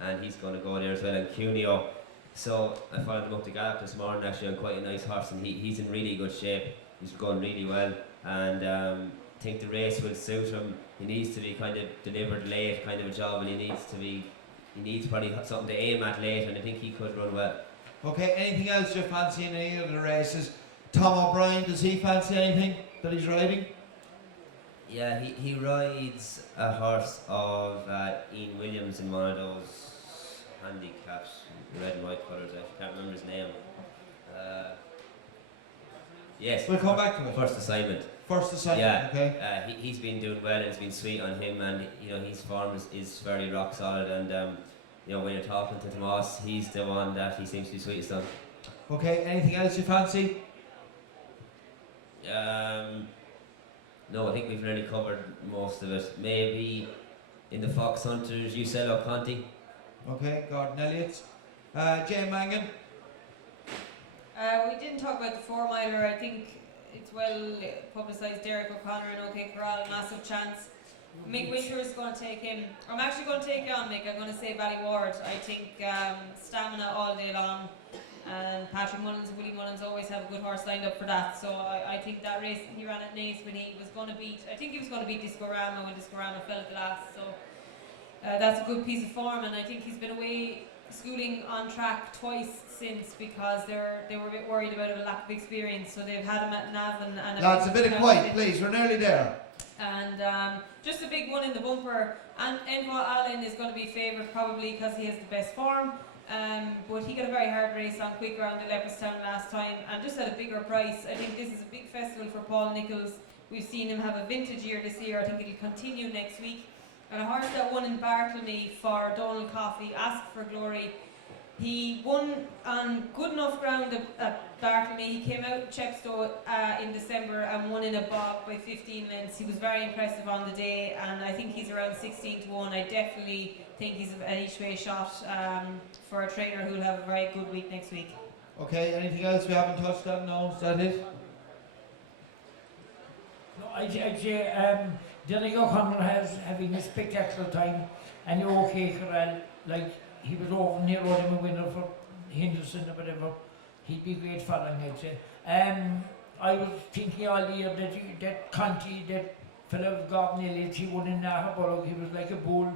and he's going to go there as well. And Cuneo. So I followed him up the gallop this morning actually on quite a nice horse, and he's in really good shape. He's going really well, and I think the race will suit him. He needs to be kind of delivered late, kind of a job, and he needs probably something to aim at late, and I think he could run well. Okay, anything else you're fancying in any of the races? Tom O'Brien, does he fancy anything that he's riding? Yeah, he rides a horse of Ian Williams in one of those handicaps, red and white colours. I can't remember his name. Yes. We'll come back to it. First assignment. First assignment. Yeah. Okay. He's been doing well, and it's been sweet on him, and his form is very rock solid. And when you're talking to Tomas, he's the one that he seems to be sweetest on. Okay. Anything else you fancy? No, I think we've really covered most of it. Maybe in the Fox Hunters, Ucello Conti. Okay, Gordon Elliott. Jane Mangan. We didn't talk about the 4 miler. I think it's well publicised. Derek O'Connor and OK Corral, massive chance. Mick Winter is going to take him. I'm actually going to take you on, Mick. I'm going to say Ballyward. I think stamina all day long. And Patrick Mullins and Willie Mullins always have a good horse lined up for that. So I think that race he ran at Naas when he was going to beat, I think he was going to beat Discorama when Discorama fell at the last. So that's a good piece of form, and I think he's been away schooling on track twice since because they were a bit worried about a lack of experience. So they've had him at Navan and Lads, a bit of quiet, please. We're nearly there. And just a big one in the bumper. And Enva Allen is going to be favoured probably because he has the best form. But he got a very hard race on quick round at Leopardstown last time and just at a bigger price. I think this is a big festival for Paul Nichols. We've seen him have a vintage year this year. I think it'll continue next week. And a horse that won in Bartlemy for Donald Coffey, Ask for Glory. He won on good enough ground at Bartlemy. He came out Chepstow in December and won in a bob by 15 lengths. He was very impressive on the day, and I think he's around 16 to 1. I definitely think he's an each way shot for a trainer who'll have a very good week next week. Okay, anything else we haven't touched on? No, is that it? No, I'd say Derek O'Connell has having a spectacular time, and OK Corral, like he was over near him a winner for Henderson or whatever. He'd be great following, I'd say. I was thinking all year that Conti, that fellow Gordon Elliott, he won in Nahabullock, he was like a bull,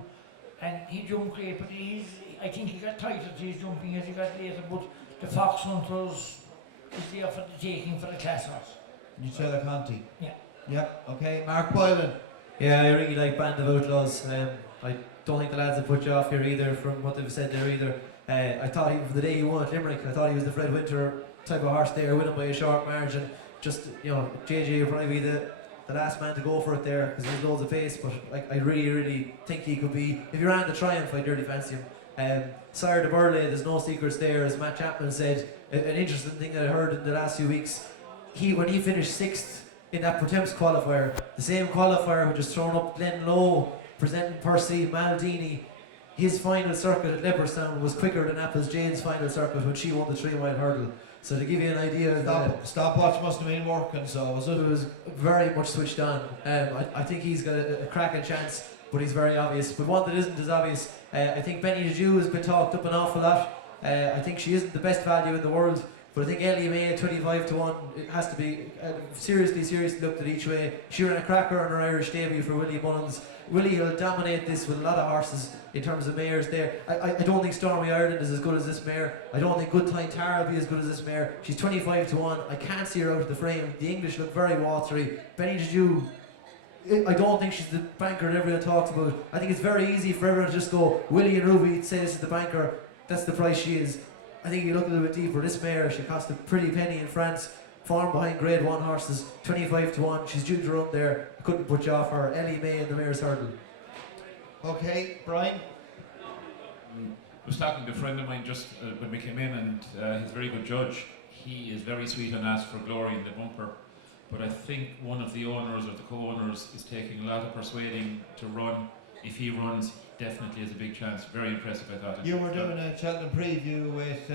and he jumped great, but I think he got tighter to his jumping as he got later, but the Fox Hunters is there for the taking for the class horse. Nichella Conti. Yeah. Yep, okay. Mark Boylan. Yeah, I really like Band of Outlaws. I don't think the lads have put you off here either from what they've said there either. I thought even for the day he won at Limerick, I thought he was the Fred Winter type of horse there, winning by a short margin. Just, JJ will probably be the last man to go for it there because there's loads of pace, but I really, really think he could be, if he ran the Triumph, I'd really fancy him. Sire de Burley, there's no secrets there, as Matt Chapman said. An interesting thing that I heard in the last few weeks, when he finished 6th in that Pertemps qualifier, the same qualifier who just thrown up Glen Lowe, presenting Percy Maldini, his final circuit at Leopardstown was quicker than Apple's Jane's final circuit when she won the 3-mile hurdle. So to give you an idea of that, Stopwatch must have been working, so was it? it was very much switched on. I think he's got a cracking chance, but he's very obvious. But one that isn't as obvious, I think Benny the Jew has been talked up an awful lot. I think she isn't the best value in the world, but I think Ellie May at 25 to 1, it has to be seriously looked at each way. She ran a cracker on her Irish debut for Willie Mullins. Willie will dominate this with a lot of horses in terms of mares there. I don't think Stormy Ireland is as good as this mare. I don't think Good Time Tara will be as good as this mare. She's 25 to 1. I can't see her out of the frame. The English look very watery. Benny the Jew, I don't think she's the banker that everyone talks about. I think it's very easy for everyone to just go, Willie and Ruby say this is the banker, that's the price she is. I think if you look a little bit deeper, this mare, she cost a pretty penny in France. Form behind grade 1 horses, 25 to 1. She's due to run there. I couldn't put you off her. Ellie May in the mare's hurdle. Okay, Brian. I was talking to a friend of mine just when we came in, and he's a very good judge. He is very sweet and asked for glory in the bumper, but I think one of the owners or the co-owners is taking a lot of persuading to run. If he runs, he definitely has a big chance. Very impressive, I thought. You were doing a Cheltenham preview with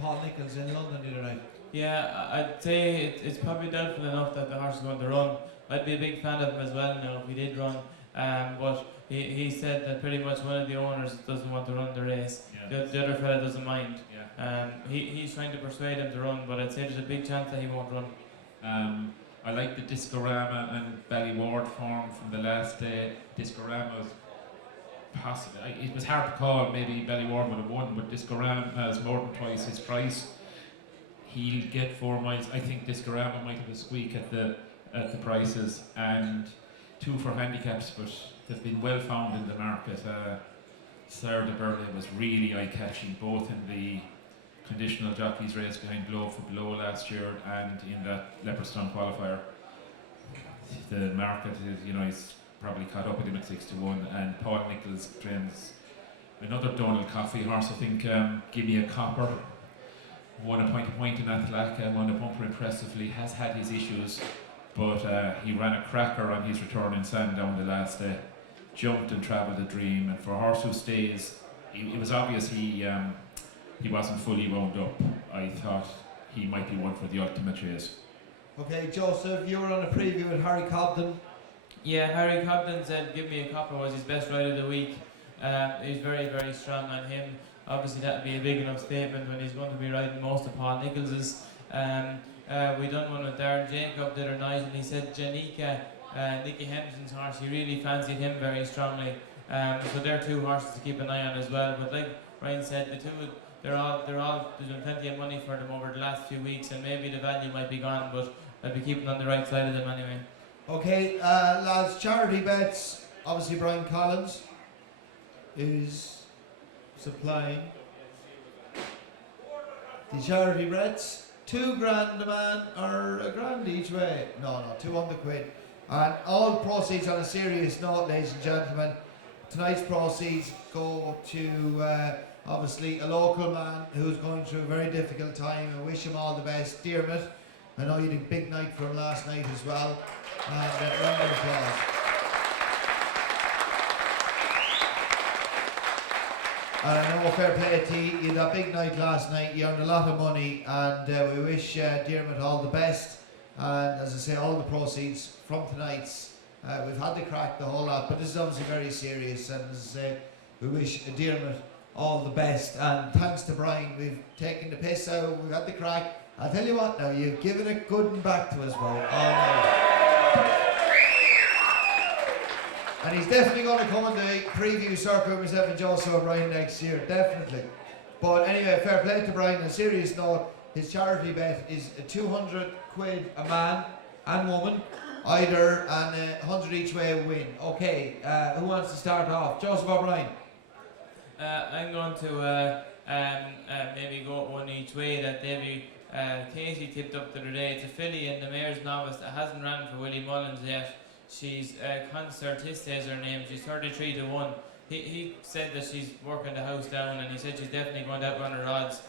Paul Nichols in London the other night. Yeah, I'd say it's probably doubtful enough that the horse is going to run. I'd be a big fan of him as well now if he did run. But he said that pretty much one of the owners doesn't want to run the race. Yeah. The other fella doesn't mind. Yeah. He's trying to persuade him to run, but I'd say there's a big chance that he won't run. I like the Discorama and Ballyward form from the last day. Discorama's possible. It was hard to call. Maybe Ballyward would have won, but Discorama has more than twice his price. He'll get 4 miles. I think Discorama might have a squeak at the prices, and 2 for handicaps, but they've been well found in the market. Sire de Burley was really eye-catching, both in the conditional jockeys race behind Blow for Blow last year and in that Leopardstown qualifier. The market is, he's probably caught up with him at 6 to 1, and Paul Nichols trains another Donald Coffey horse, I think. Give Me a Copper. Won a point in Athlaka, won a bumper impressively, has had his issues, but he ran a cracker on his return in Sandown the last day, jumped and travelled a dream, and for a horse who stays, it was obvious he wasn't fully wound up. I thought he might be one for the ultimate race. Okay, Joseph, you were on a preview with Harry Cobden. Yeah, Harry Cobden said Give Me a Copper was his best ride of the week. He's very, very strong on him. Obviously that would be a big enough statement when he's going to be riding most of Paul Nichols's. We done one with Darren Jacob the other night, and he said Janika, Nicky Henderson's horse, he really fancied him very strongly. So they're 2 horses to keep an eye on as well. But like Ryan said, the two, there's been plenty of money for them over the last few weeks, and maybe the value might be gone, but I'd be keeping on the right side of them anyway. Okay, lads, charity bets. Obviously, Brian Collins is supplying the charity bets. £2 grand a man, or £1 each way. No, £200. And all proceeds, on a serious note, ladies and gentlemen, tonight's proceeds go to obviously a local man who's going through a very difficult time. I wish him all the best. Dermot, I know you did a big night for him last night as well. And round of applause. And I know, fair play to you, you had a big night last night, you earned a lot of money, and we wish Dermot all the best. And as I say, all the proceeds from tonight's, we've had the crack the whole lot, but this is obviously very serious, and as I say, we wish Dermot all the best. And thanks to Brian, we've taken the piss out, we've had the crack. I'll tell you what now, you've given it good and back to us, Bo, all night. And he's definitely going to come on the preview circle with myself and Joseph O'Brien next year, definitely. But anyway, fair play to Brian. On a serious note, his charity bet is a 200 quid a man and woman, either, and 100 each way win. Okay, who wants to start off? Joseph O'Brien. I'm going to maybe go one each way. That Davy Casey tipped up the other day. It's a filly in the Mayor's Novice that hasn't ran for Willie Mullins yet. She's Concertista is her name. She's 33 to 1. He said that she's working the house down, and he said she's definitely going to outrun her odds.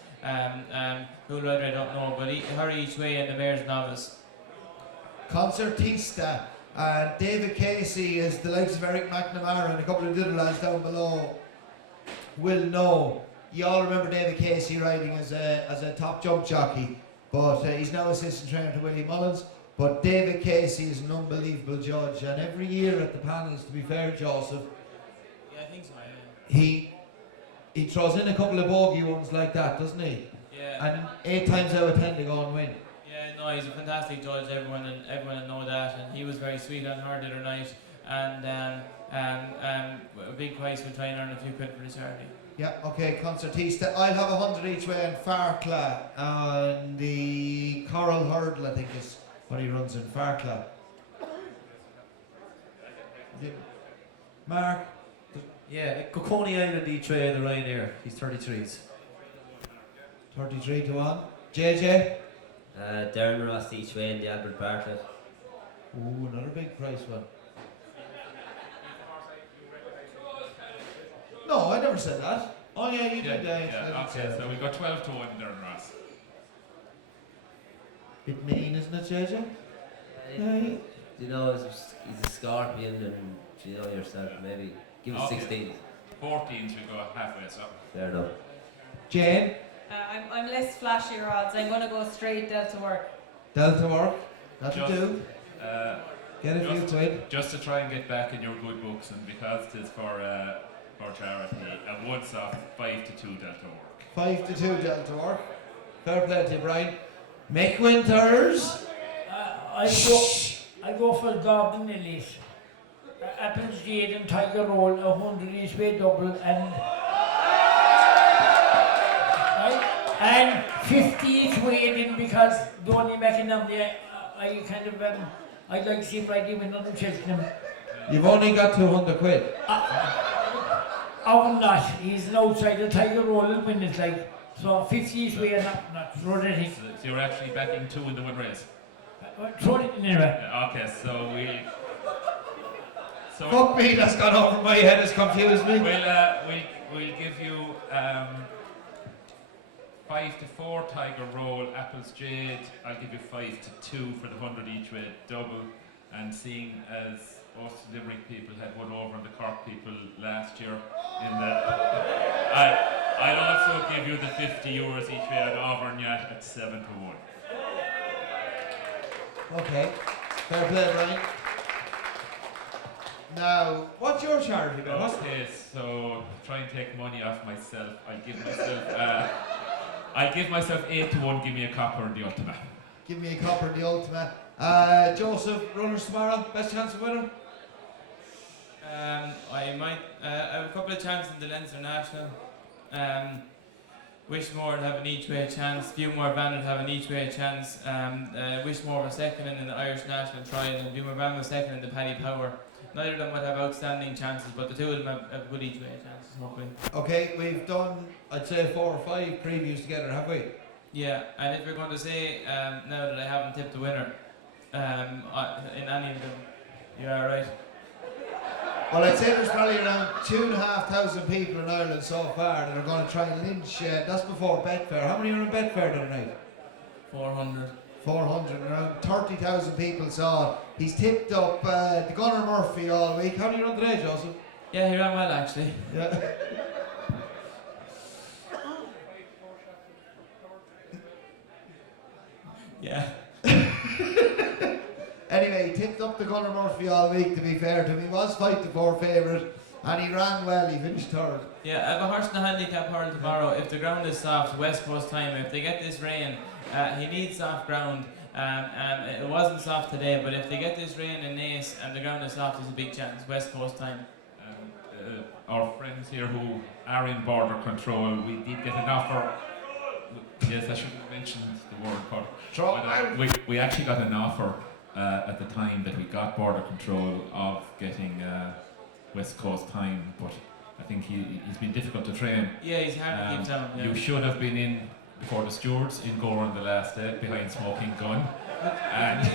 Who rather I don't know, but her each way in the Mayor's Novice. Concertista. David Casey is the likes of Eric McNamara and a couple of little lads down below will know. You all remember David Casey riding as a top jump jockey, but he's now assistant trainer to Willie Mullins. But David Casey is an unbelievable judge, and every year at the panels, to be fair, Joseph, Yeah, I think so. Yeah. he throws in a couple of bogey ones like that, doesn't he? Yeah. And 8 times out of 10 they go and win. Yeah, no, he's a fantastic judge. Everyone will know that, and he was very sweet on her the other night. And a big price will try and earn a few quid for the charity. Yeah, okay, Concertista. I'll have 100 each way in Farcla, and the Coral Hurdle, I think, is what he runs in Farcla. Yeah. Mark? Yeah, Coney Island each way of the Ryanair. He's 33s. 33 to 1. JJ? Darren Ross each way in the Albert Bartlett. Ooh, another big price one. No, I never said that. Oh yeah, you did. Yeah, okay, so we got 12 to 1 Darren Ross. Bit mean, isn't it, JJ? You know, he's a scorpion, and you know yourself, maybe give us 16. 14s, we go halfway, so. Fair enough. Jane? I'm less flashy odds. I'm going to go straight Delta Work. Delta Work? That'll Just, do. Get a few to it. Just to try and get back in your good books, and because it is for charity, a once off 5 to 2 Delta Work. 5 to 2 Delta Work. Fair play to you, Brian. Mick Winters? I go for Goblin Elite. Apples Jade and Tiger Roll, 100 each way double, and 50 each way in, because the only making them there, I kind of I'd like to see if I do another Cheltenham. You've only got 200 quid. I'm not. He's an outsider. Tiger Roll will win it, like. So 50 each way and not throw it in. So you're actually backing 2 in the one race? Throw it in anyway. Okay, so we. So Fuck me, that's gone over my head, it's confused me. We'll give you 5 to 4 Tiger Roll, Apples Jade. I'll give you 5 to 2 for the 100 each way double. And seeing as us Limerick people had one over on the Cork people last year, I'll also give you the 50 euros each way on Auvergnat at 7 to 1. Okay, fair play, Brian. Now, what's your charity, Ben? Okay, so try and take money off myself. I'll give myself 8 to 1. Give me a copper in the Ultima. Give me a copper in the Ultima. Joseph, runners tomorrow, best chance of winner? I might. I have a couple of chances in the Leinster National. Wishmore will have an each way chance. Viewmore Van will have an each way chance. Wishmore was second in the Irish National Trial, and Viewmore Van was second in the Paddy Power. Neither of them would have outstanding chances, but the two of them have good each way chances, hopefully. Okay, we've done, I'd say, 4 or 5 previews together, have we? Yeah, and if you're going to say, now that I haven't tipped the winner in any of them, you're alright. Well, I'd say there's probably around 2,500 people in Ireland so far that are going to try and lynch. That's before Betfair. How many are in Betfair the other night? 400. 400. Around 30,000 people saw it. He's tipped up the Gunnar Murphy all week. How do you run today, Joseph? Yeah, he ran well actually. Yeah. Yeah. Anyway, he tipped up the Gunnar Murphy all week, to be fair to him. He was 5-4 favourite, and he ran well. He finished third. Yeah, I have a horse in the handicap hurl tomorrow. If the ground is soft, West Coast time, if they get this rain, he needs soft ground. It wasn't soft today, but if they get this rain in Naas and the ground is soft, there's a big chance. West Coast time. Our friends here who are in border control, we did get an offer. Yes, I should have mentioned the word, but we actually got an offer at the time that we got border control of getting West Coast time, but I think he's been difficult to train. Yeah, he's hard to keep down. Yeah. You should have been in before the stewards in Gore on the last day behind smoking gun, and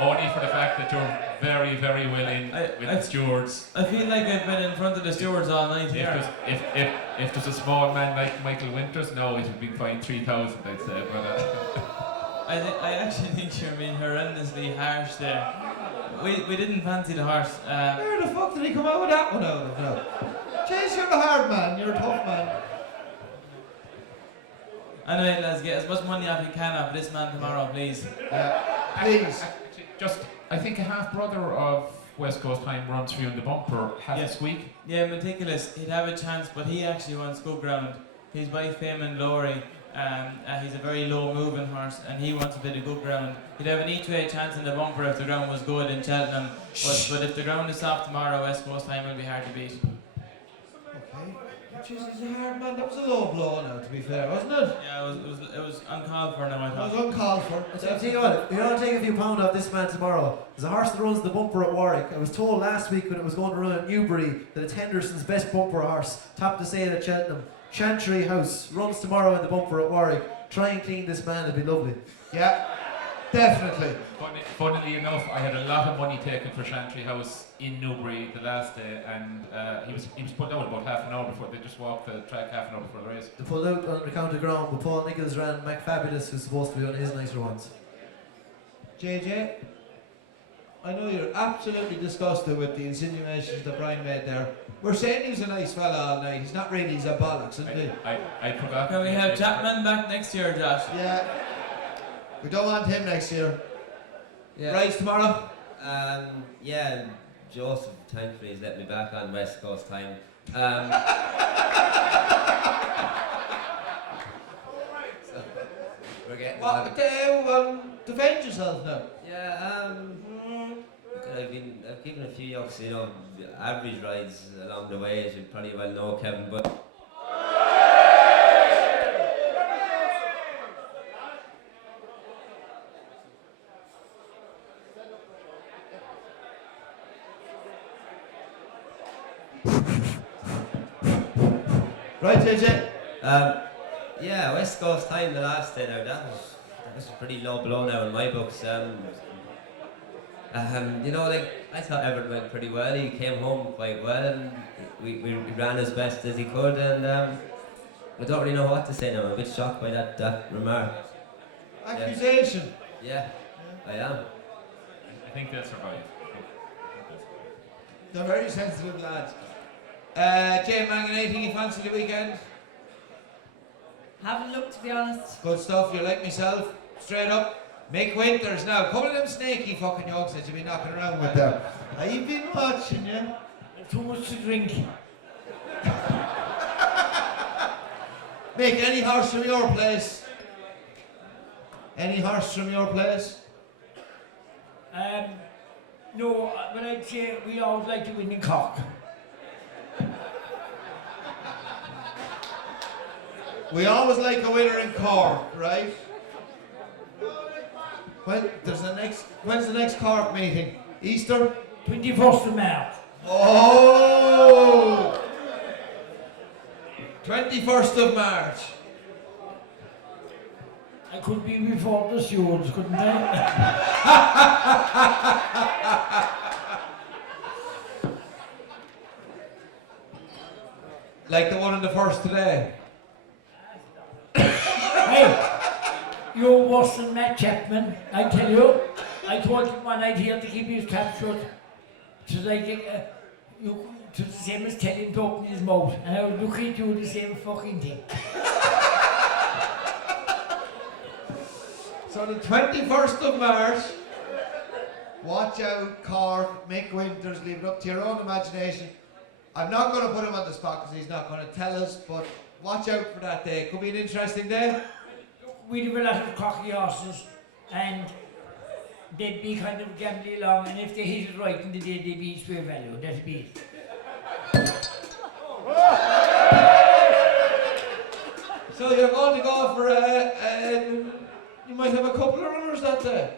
only for the fact that you're very, very well in with the stewards. I feel like I've been in front of the stewards all night here. If there's a small man like Michael Winters, no, it would be fine 3,000, I'd say. But I actually think you're being horrendously harsh there. We didn't fancy the horse. Where the fuck did he come out with that one out of now? Chase, you're a hard man. You're a tough man. Anyway, lads, get as much money off you can off this man tomorrow, please. Please. just, I think a half brother of West Coast time runs for you in the bumper this week. Yeah, meticulous. He'd have a chance, but he actually wants good ground. He's by Feynman Lowry. He's a very low moving horse, and he wants a bit of good ground. He'd have an each-way chance in the bumper if the ground was good in Cheltenham. But if the ground is soft tomorrow, West Coast time will be hard to beat. Okay. Jesus, he's a hard man. That was a low blow now, to be fair, wasn't it? Yeah, it was uncalled for now, I It thought. was uncalled for. I'll tell you what, if you want to take a few pound off this man tomorrow, there's a horse that runs the bumper at Warwick. I was told last week when it was going to run at Newbury that it's Henderson's best bumper horse, top to say at Cheltenham. Chantry House runs tomorrow in the bumper at Warwick. Try and clean this man, it'd be lovely. Yeah, definitely. Funnily enough, I had a lot of money taken for Chantry House in Newbury the last day, and he was put out about half an hour before. They just walked the track half an hour before the race. They pulled out on the county ground, but Paul Nichols ran McFabulous, who's supposed to be on his nicer ones. JJ, I know you're absolutely disgusted with the insinuations that Brian made there. We're saying he's a nice fella all night. He's not really, he's a bollocks, isn't he? I forgot. Can we have Chapman back next year, Josh? Yeah. We don't want him next year. Yeah. Rides tomorrow? Yeah, Joseph, thankfully, he's let me back on West Coast time. So, we're getting Defend yourself now. Yeah, I've given a few yokes, average rides along the way, as you probably well know, Kevin, but Right, JJ? yeah, West Coast time the last day there, that was a pretty low blow now in my books. I thought Everett went pretty well. He came home quite well, and we ran as best as he could, and I don't really know what to say now. I'm a bit shocked by that remark. Accusation. Yeah, I am. I think that's right. They're very sensitive lads. Jay Mangan, anything you fancy the weekend? Haven't looked, to be honest. Good stuff, you like myself? Straight up. Mick Winters now. A couple of them snaky fucking yokes that you've been knocking around with there. I've been watching you. Too much to drink. Mick, any horse from your place? Any horse from your place? No, but I'd say we always like to win in Cork. We always like a winner in Cork, right? When's the next Cork meeting? Easter? 21st of March. Oh! 21st of March. I could be before the stewards, couldn't I? Like the one in the first today. Hey, you're worse than Matt Chapman, I tell you. I told him one night he had to keep his trap shut. It was like, to the same as telling him to open his mouth. And I would look at you the same fucking thing. So the 21st of March, watch out, Cork, Mick Winters, leave it up to your own imagination. I'm not going to put him on the spot because he's not going to tell us, but watch out for that day. Could be an interesting day. We'd have a lot of cocky horses, and they'd be kind of gambling along, and if they hit it right in the day, they'd be square value. That'd be it. So you're going to go for you might have a couple of runners that day.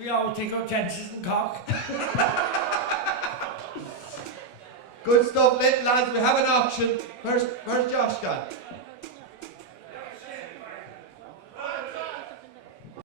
We always take our chances in Cork. Good stuff, lads. We have an auction. Where's Josh gone?